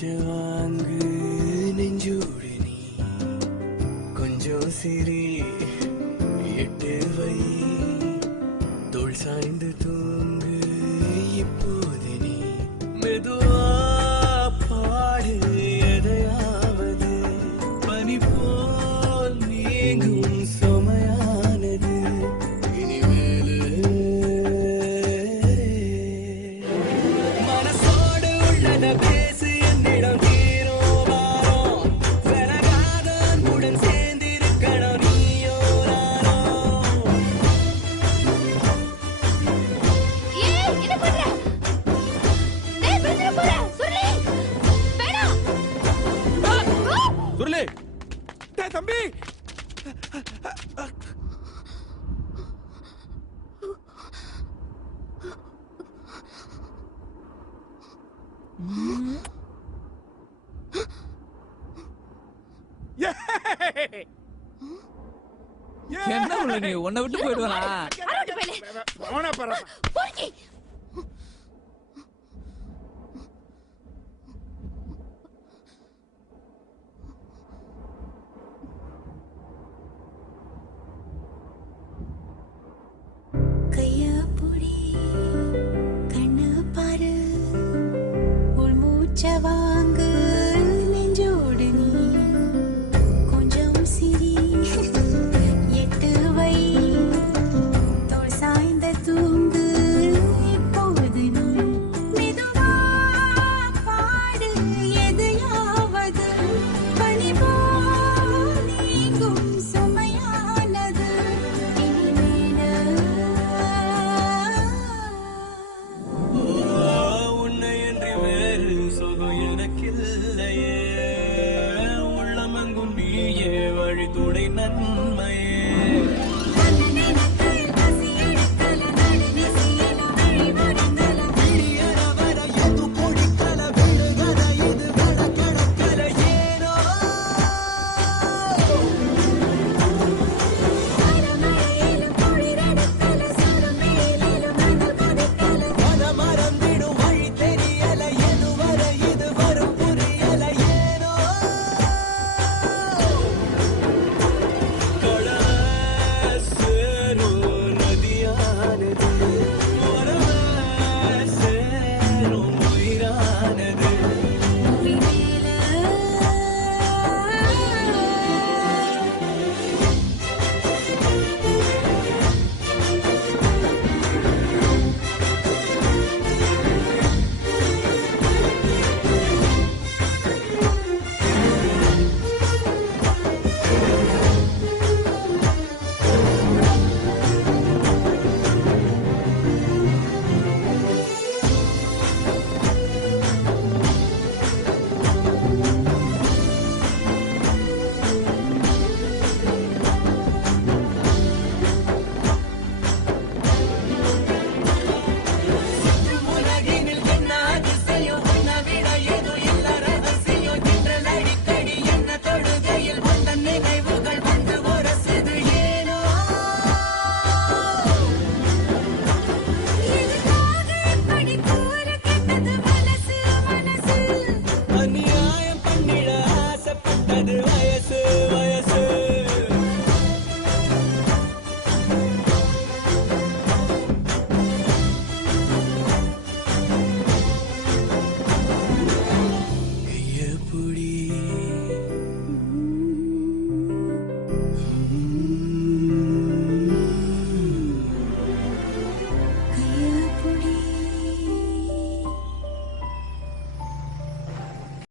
மூச்சு வாங்கு நெஞ்சோடு நீ கொஞ்சம் சிரி எட்டு வை தோள் சாய்ந்து தூங்கு இப்போது நீ மெதுவா பாடு எதையாவது பனி போல் நீங்கும் சுமையானது இனிமேலு மனசோடு உள்ளத பேசு என்னிடம் தீரும் வாரம் விலகாத அன்புடன் சேர்ந்திருக்கணும் நீயோ நானோ. ஏய் என்ன பண்ற? டேய் விழுந்துற போற. சுருளி. வேணாம். சுருளி டேய் தம்பி என்ன உள்ள நீ உன்னை விட்டு போயிடுவானா? அரோட்டு பேலே. அவனா பாரு பொறுக்கி. கைய புடி கண்ணு பாரு உள் மூச்ச வாங்கு